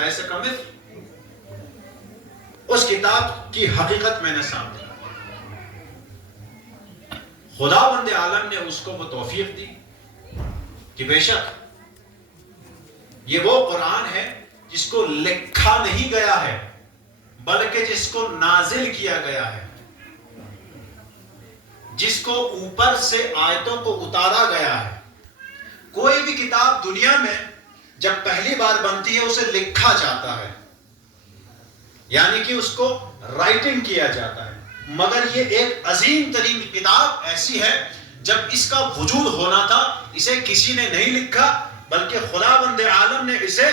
لیس کمثلہ، اس کتاب کی حقیقت میں نے سامنے لائی۔ خداوند عالم نے اس کو وہ توفیق دی کہ بے شک یہ وہ قرآن ہے جس کو لکھا نہیں گیا ہے بلکہ جس کو نازل کیا گیا ہے، جس کو اوپر سے آیتوں کو اتارا گیا ہے۔ کوئی بھی کتاب دنیا میں جب پہلی بار بنتی ہے اسے لکھا جاتا ہے، یعنی کہ اس کو رائٹنگ کیا جاتا ہے، مگر یہ ایک عظیم ترین کتاب ایسی ہے جب اس کا وجود ہونا تھا اسے کسی نے نہیں لکھا بلکہ خداوند عالم نے اسے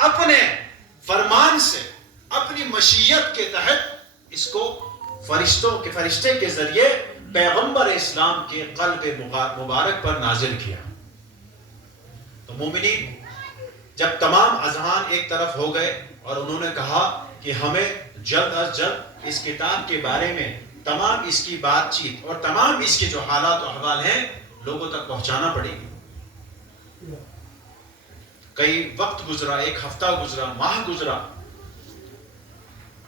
اپنے فرمان سے، اپنی مشیت کے تحت اس کو فرشتے کے ذریعے پیغمبر اسلام کے قلب مبارک پر نازل کیا۔ تو مومنین، جب تمام اذہان ایک طرف ہو گئے اور انہوں نے کہا کہ ہمیں جلد از جلد اس کتاب کے بارے میں تمام اس کی بات چیت اور تمام اس کے جو حالات و احوال ہیں لوگوں تک پہنچانا پڑے گی۔ کئی وقت گزرا، ایک ہفتہ گزرا، ماہ گزرا،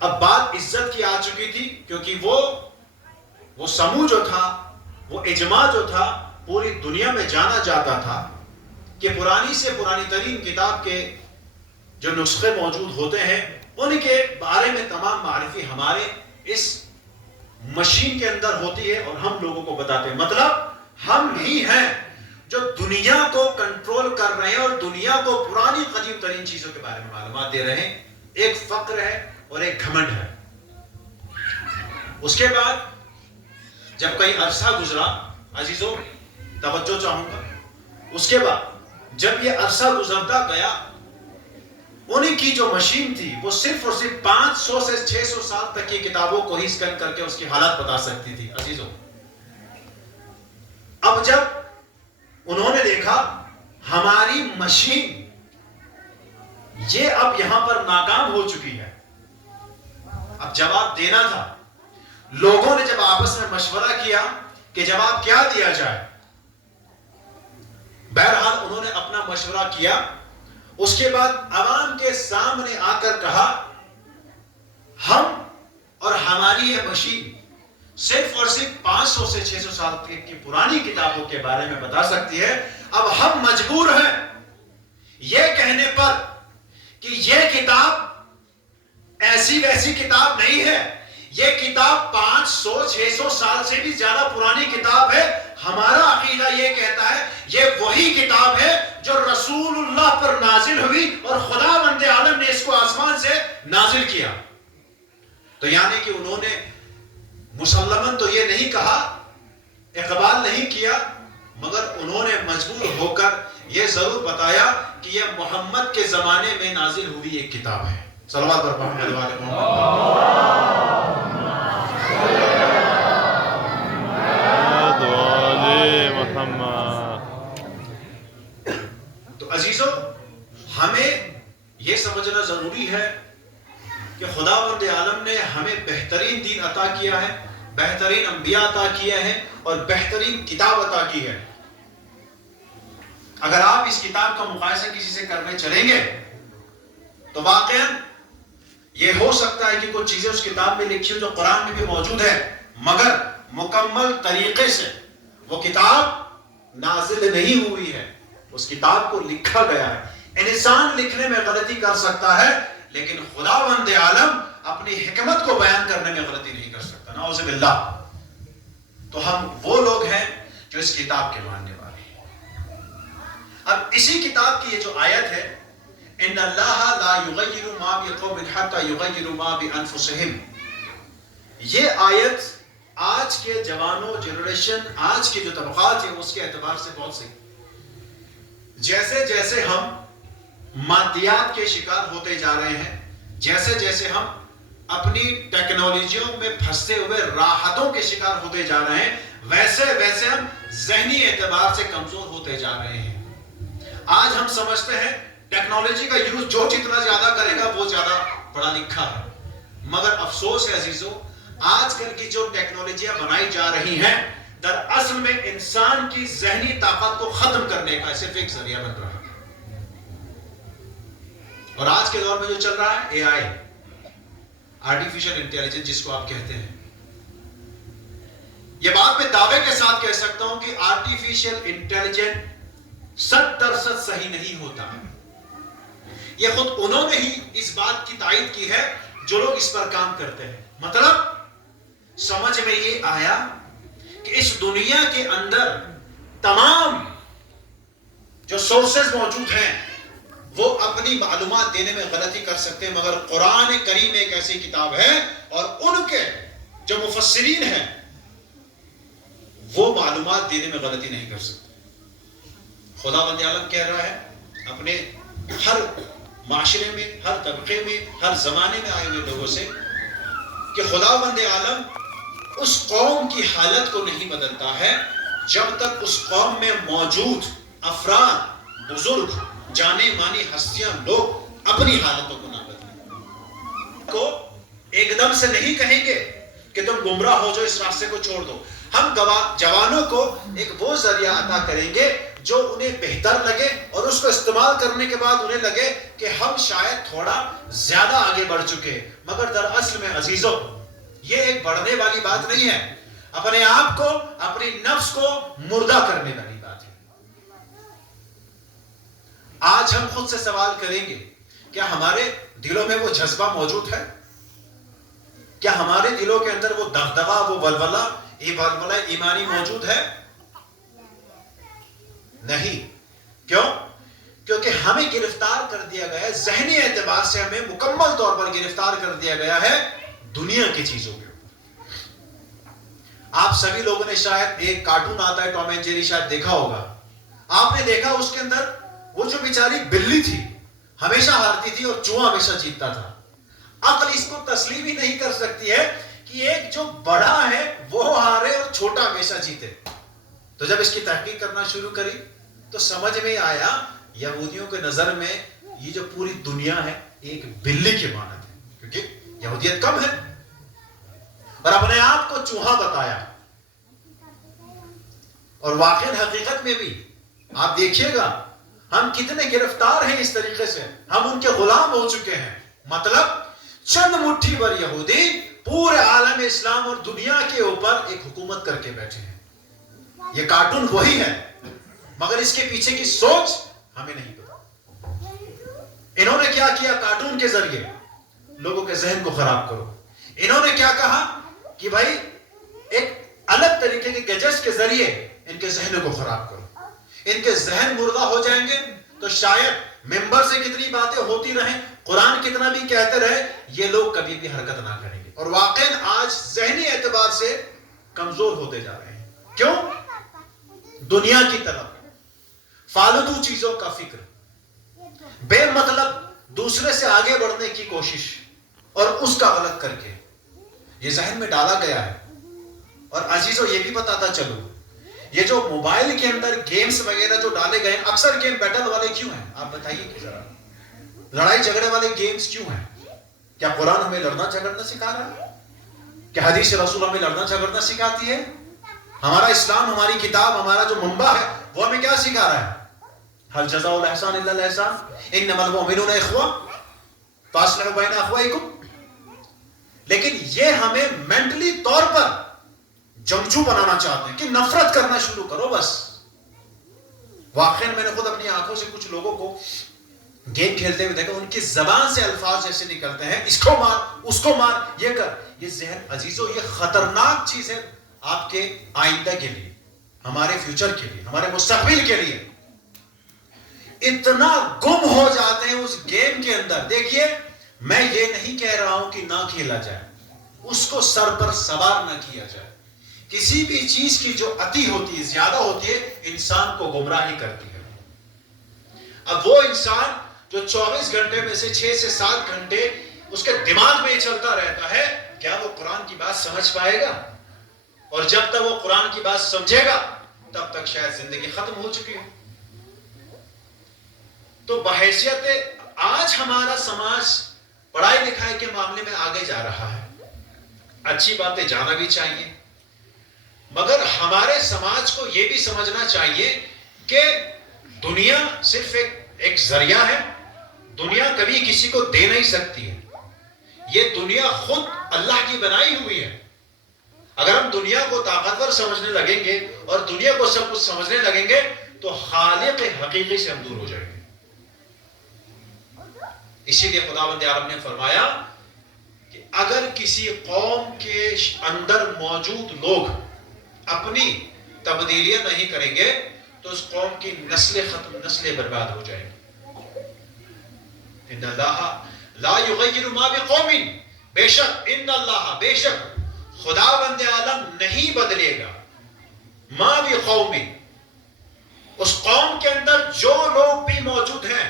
اب بات عزت کی آ چکی تھی، کیونکہ وہ سموع جو تھا، وہ اجماع جو تھا، پوری دنیا میں جانا جاتا تھا کہ پرانی سے پرانی ترین کتاب کے جو نسخے موجود ہوتے ہیں ان کے بارے میں تمام معرفی ہمارے اس مشین کے اندر ہوتی ہے اور ہم لوگوں کو بتاتے ہیں۔ مطلب ہم ہی ہیں جو دنیا کو کنٹرول کر رہے ہیں اور دنیا کو پرانی قدیم ترین چیزوں کے بارے میں معلومات دے رہے ہیں۔ ایک فقر ہے اور ایک گھمنڈ ہے۔ اس کے بعد جب کئی عرصہ گزرا، عزیزوں توجہ چاہوں گا، اس کے بعد جب یہ عرصہ گزرتا گیا، انہیں کی جو مشین تھی وہ صرف اور صرف 500 سے 600 سال تک کی کتابوں کو ہی اسکین کر کے اس کی حالات بتا سکتی تھی۔ عزیزوں، اب جب انہوں نے دیکھا ہماری مشین یہ اب یہاں پر ناکام ہو چکی ہے، اب جواب دینا تھا۔ لوگوں نے جب آپس میں مشورہ کیا کہ جواب کیا دیا جائے، بہرحال انہوں نے اپنا مشورہ کیا۔ اس کے بعد عوام کے سامنے آ کر کہا ہم اور ہماری یہ مشین صرف اور صرف 500 سے 600 سال کی پرانی کتابوں کے بارے میں بتا سکتی ہے۔ اب ہم مجبور ہیں یہ کہنے پر کہ یہ کتاب ایسی ویسی کتاب نہیں ہے، یہ کتاب 500-600 سال سے بھی زیادہ پرانی کتاب ہے۔ ہمارا عقیدہ یہ کہتا ہے یہ وہی کتاب ہے جو رسول اللہ پر نازل ہوئی اور خداوند عالم نے اس کو آسمان سے نازل کیا۔ تو یعنی کہ انہوں نے مسلماً تو یہ نہیں کہا، اقبال نہیں کیا، مگر انہوں نے مجبور ہو کر یہ ضرور بتایا کہ یہ محمد کے زمانے میں نازل ہوئی ایک کتاب ہے۔ صلوات پر محمد والے محمد۔ تو عزیزوں، ہمیں یہ سمجھنا ضروری ہے کہ خداوند عالم نے ہمیں بہترین دین عطا کیا ہے، بہترین انبیاء عطا کیے ہیں اور بہترین کتاب عطا کی ہے۔ اگر آپ اس کتاب کا مقایسہ کسی سے کرنے چلیں گے تو واقعاً یہ ہو سکتا ہے کہ کچھ چیزیں اس کتاب میں لکھی ہو جو قرآن میں بھی موجود ہے، مگر مکمل طریقے سے وہ کتاب نازل نہیں ہوئی ہے، اس کتاب کو لکھا گیا ہے۔ انسان لکھنے میں غلطی کر سکتا ہے لیکن خداوند عالم اپنی حکمت کو بیان کرنے میں غلطی نہیں کر سکتا، نعوذ باللہ۔ تو ہم وہ لوگ ہیں جو اس کتاب کے ماننے والے ہیں۔ اب اسی کتاب کی یہ جو آیت ہے، ان اللہ لا یغیر ما بقوم حتی یغیروا ما بانفسہم، یہ آیت آج کے جوانوں، جنریشن، آج کے جو طبقات ہیں اس کے اعتبار سے بہت صحیح۔ جیسے جیسے ہم مادیات کے شکار ہوتے جا رہے ہیں، جیسے جیسے ہم اپنی ٹیکنالوجیوں میں پھنستے ہوئے راحتوں کے شکار ہوتے جا رہے ہیں، ویسے ویسے ہم ذہنی اعتبار سے کمزور ہوتے جا رہے ہیں۔ آج ہم سمجھتے ہیں ٹیکنالوجی کا یوز جو جتنا زیادہ کرے گا وہ زیادہ پڑھا لکھا ہے، مگر افسوس ہے عزیزوں، آج کل کی جو ٹیکنالوجیاں بنائی جا رہی ہیں دراصل میں انسان کی ذہنی طاقت کو ختم کرنے کا صرف ایک ذریعہ بن رہا ہے۔ اور آج کے دور میں جو چل رہا ہے اے آئی، آرٹیفیشل انٹیلیجنس جس کو آپ کہتے ہیں، یہ بات میں دعوے کے ساتھ کہہ سکتا ہوں کہ آرٹیفیشل انٹیلیجنس 100% صحیح نہیں ہوتا. یہ خود انہوں نے ہی اس بات کی تائید کی ہے جو لوگ اس پر کام کرتے ہیں. مطلب سمجھ میں یہ آیا کہ اس دنیا کے اندر تمام جو سورسز موجود ہیں وہ اپنی معلومات دینے میں غلطی کر سکتے ہیں، مگر قرآن کریم ایک ایسی کتاب ہے اور ان کے جو مفسرین ہیں وہ معلومات دینے میں غلطی نہیں کر سکتے. خدا بند عالم کہہ رہا ہے اپنے ہر معاشرے میں، ہر طبقے میں، ہر زمانے میں آئے ہوئے لوگوں سے کہ خدا بند عالم اس قوم کی حالت کو نہیں بدلتا ہے جب تک اس قوم میں موجود افراد، بزرگ، جانے مانی ہستیاں، لوگ اپنی حالتوں کو نہ بدلیں. کو ایک دم سے نہیں کہیں گے کہ تم گمراہ ہو جو اس راستے کو چھوڑ دو. ہم جوانوں کو ایک وہ ذریعہ عطا کریں گے جو انہیں بہتر لگے اور اس کو استعمال کرنے کے بعد انہیں لگے کہ ہم شاید تھوڑا زیادہ آگے بڑھ چکے، مگر دراصل میں عزیزوں یہ ایک بڑھنے والی بات نہیں ہے، اپنے آپ کو، اپنی نفس کو مردہ کرنے والی بات ہے. آج ہم خود سے سوال کریں گے کیا ہمارے دلوں میں وہ جذبہ موجود ہے؟ کیا ہمارے دلوں کے اندر وہ دغدغہ، وہ ولولہ ایمانی موجود ہے؟ نہیں. کیوں؟ کیونکہ ہمیں گرفتار کر دیا گیا ہے، ذہنی اعتبار سے ہمیں مکمل طور پر گرفتار کر دیا گیا ہے دنیا کی چیزوں کے اوپر. آپ سبھی لوگوں نے شاید ایک کارٹون آتا ہے ٹام اینڈ جیری، شاید دیکھا ہوگا. آپ نے دیکھا اس کے اندر وہ جو بیچاری بلی تھی ہمیشہ ہارتی تھی اور چوہا ہمیشہ جیتتا تھا. عقل اس کو تسلیم ہی نہیں کر سکتی ہے کہ ایک جو بڑا ہے وہ ہارے اور چھوٹا ہمیشہ جیتے. تو جب اس کی تحقیق کرنا شروع کری تو سمجھ میں آیا یہودیوں کے نظر میں یہ جو پوری دنیا ہے ایک بلی کی مانند ہے، کیونکہ یہودیت کم ہے، اور اپنے آپ کو چوہا بتایا. اور واقعی حقیقت میں بھی آپ دیکھیے گا ہم کتنے گرفتار ہیں اس طریقے سے، ہم ان کے غلام ہو چکے ہیں. مطلب چند مٹھی بھر یہودی پورے عالم اسلام اور دنیا کے اوپر ایک حکومت کر کے بیٹھے ہیں. یہ کارٹون وہی ہے مگر اس کے پیچھے کی سوچ ہمیں نہیں پتا. انہوں نے کیا کیا؟ کارٹون کے ذریعے لوگوں کے ذہن کو خراب کرو. انہوں نے کیا کہا کہ بھائی ایک الگ طریقے کے گیجٹس کے ذریعے ان کے ذہنوں کو خراب کرو. ان کے ذہن مردہ ہو جائیں گے تو شاید ممبر سے کتنی باتیں ہوتی رہیں، قرآن کتنا بھی کہتے رہے، یہ لوگ کبھی بھی حرکت نہ کریں گے. اور واقعاً آج ذہنی اعتبار سے کمزور ہوتے جا رہے ہیں. کیوں؟ دنیا کی طرف فالتو چیزوں کا فکر، بے مطلب دوسرے سے آگے بڑھنے کی کوشش اور اس کا غلط کر کے یہ ذہن میں ڈالا گیا ہے. اور عزیزوں یہ بھی بتاتا چلو یہ جو موبائل کے اندر گیمز وغیرہ جو ڈالے گئے ہیں، اکثر گیم بیٹل والے کیوں ہیں؟ آپ بتائیے کہ ذرا لڑائی جھگڑے والے گیمز کیوں ہیں؟ کیا قرآن ہمیں لڑنا جھگڑنا سکھا رہا ہے؟ کیا حدیث رسول ہمیں لڑنا جھگڑنا سکھاتی ہے؟ ہمارا اسلام، ہماری کتاب، ہمارا جو منبع ہے وہ ہمیں کیا سکھا رہا ہے؟ هل جزاء الاحسان الا الاحسان انما المؤمنون اخوہ فاصلحوا بین اخویکم. لیکن یہ ہمیں مینٹلی طور پر جنگجو بنانا چاہتے ہیں کہ نفرت کرنا شروع کرو بس. واقعی میں نے خود اپنی آنکھوں سے کچھ لوگوں کو گیم کھیلتے ہوئے دیکھا، ان کی زبان سے الفاظ ایسے نکلتے ہیں، اس کو مار، اس کو مار، یہ کر. یہ ذہن عزیزوں یہ خطرناک چیز ہے آپ کے آئندہ کے لیے، ہمارے فیوچر کے لیے، ہمارے مستقبل کے لیے. اتنا گم ہو جاتے ہیں اس گیم کے اندر. دیکھیے میں یہ نہیں کہہ رہا ہوں کہ نہ کھیلا جائے، اس کو سر پر سوار نہ کیا جائے. کسی بھی چیز کی جو عتی ہوتی ہے، زیادہ ہوتی ہے، انسان کو گمراہی کرتی ہے. اب وہ انسان جو 24 گھنٹے میں سے 6 سے 7 گھنٹے اس کے دماغ میں چلتا رہتا ہے، کیا وہ قرآن کی بات سمجھ پائے گا؟ اور جب تک وہ قرآن کی بات سمجھے گا تب تک شاید زندگی ختم ہو چکی ہے. تو بحیثیت آج ہمارا سماج پڑھائی لکھائی کے معاملے میں آگے جا رہا ہے، اچھی باتیں جانا بھی چاہیے، مگر ہمارے سماج کو یہ بھی سمجھنا چاہیے کہ دنیا صرف ایک ذریعہ ہے، دنیا کبھی کسی کو دے نہیں سکتی ہے. یہ دنیا خود اللہ کی بنائی ہوئی ہے. اگر ہم دنیا کو طاقتور سمجھنے لگیں گے اور دنیا کو سب کچھ سمجھنے لگیں گے تو خالق حقیقی سے ہم دور ہو جائیں گے. اسی لیے خداوند عالم نے فرمایا کہ اگر کسی قوم کے اندر موجود لوگ اپنی تبدیلیاں نہیں کریں گے تو اس قوم کی نسلیں ختم، نسلیں برباد ہو جائیں گی. ان اللہ لا یغیر ما بقوم، بے شک ان اللہ، بے شک خداوند عالم نہیں بدلے گا ما بقوم، اس قوم کے اندر جو لوگ بھی موجود ہیں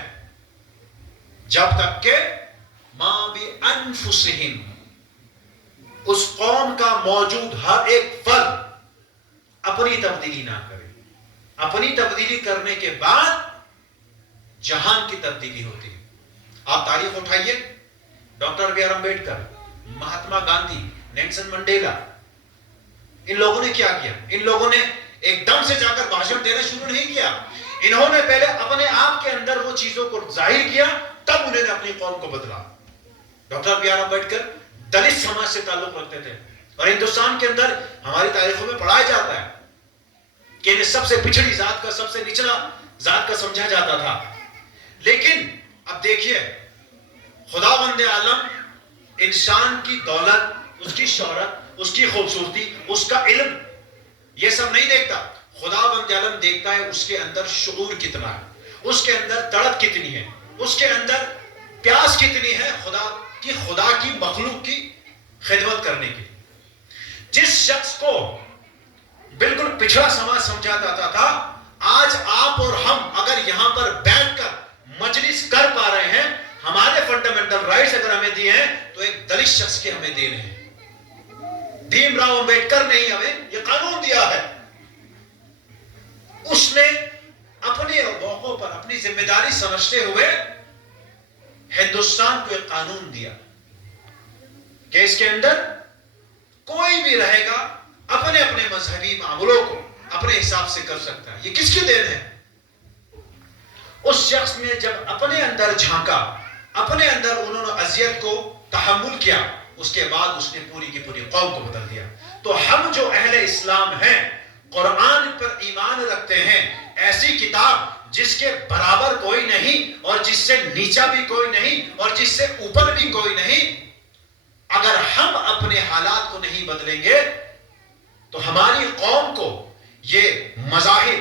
جب تک کہ ما بانفسہم، اس قوم کا موجود ہر ایک فرد اپنی تبدیلی نہ کرے. اپنی تبدیلی کرنے کے بعد جہان کی تبدیلی ہوتی ہے. آپ تاریخ اٹھائیے، doctor B R Ambedkar, Mahatma Gandhi, Nelson Mandela, ان لوگوں نے کیا کیا؟ ان لوگوں نے ایک دم سے جا کر بھاشن دینا شروع نہیں کیا. انہوں نے پہلے اپنے آپ کے اندر وہ چیزوں کو ظاہر کیا، تب انہوں نے اپنی قوم کو بدلا. Doctor B R Ambedkar Dalit سماج سے تعلق رکھتے تھے اور ہندوستان کے اندر ہماری تاریخوں میں پڑھایا جاتا ہے کہ انہیں سب سے پچھڑی ذات کا، سب سے نچلا ذات کا سمجھا جاتا تھا. لیکن اب دیکھیے خداوند عالم انسان کی دولت، اس کی شہرت، اس کی خوبصورتی، اس کا علم، یہ سب نہیں دیکھتا. خداوند عالم دیکھتا ہے اس کے اندر شعور کتنا ہے، اس کے اندر تڑپ کتنی ہے، اس کے اندر پیاس کتنی ہے خدا کی مخلوق کی خدمت کرنے کی. جس شخص کو بالکل پچھڑا سماج سمجھا جاتا تھا، آج آپ اور ہم اگر یہاں پر بیٹھ کر مجلس کر پا رہے ہیں، ہمارے فنڈامنٹل رائٹس اگر ہمیں دیے ہیں تو ایک دلت شخص کے ہمیں دینے ہیں. بھیم راؤ امبیڈکر نے ہی ہمیں یہ قانون دیا ہے. اس نے اپنے موقعوں پر اپنی ذمہ داری سمجھتے ہوئے ہندوستان کو ایک قانون دیا کہ اس کے اندر کوئی بھی رہے گا اپنے اپنے مذہبی معاملوں کو اپنے حساب سے کر سکتا ہے. یہ کس کی دین ہے؟ اس شخص نے جب اپنے اندر جھانکا، اپنے اندر انہوں نے اذیت کو تحمل کیا، اس کے بعد اس نے پوری کی پوری قوم کو بدل دیا. تو ہم جو اہل اسلام ہیں، قرآن پر ایمان رکھتے ہیں، ایسی کتاب جس کے برابر کوئی نہیں اور جس سے نیچا بھی کوئی نہیں اور جس سے اوپر بھی کوئی نہیں، اگر ہم اپنے حالات کو نہیں بدلیں گے تو ہماری قوم کو یہ مذاہب،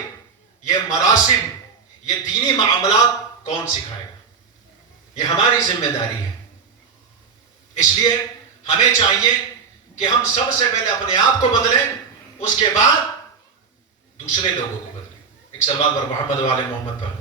یہ مراسم، یہ دینی معاملات کون سکھائے گا؟ یہ ہماری ذمہ داری ہے. اس لیے ہمیں چاہیے کہ ہم سب سے پہلے اپنے آپ کو بدلیں، اس کے بعد دوسرے لوگوں کو بدلیں. ایک سلوات پر محمد و آل محمد پر.